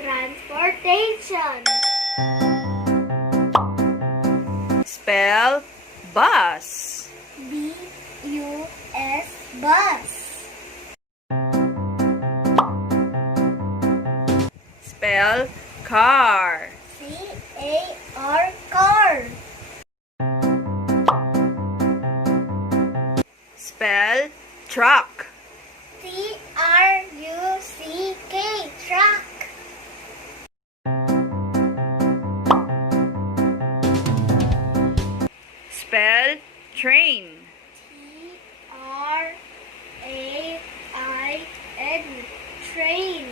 transportation. Spell bus. B-U-S, bus. Spell car. C-A-R, car. Spell truck. T-R-U-C-K, truck. Spell train. T-R-A-I-N, train.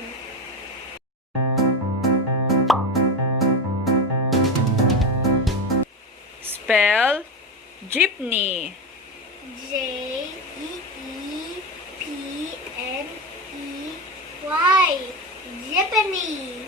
Spell jeepney. J-E-E-P-N-E-Y, Jeepney.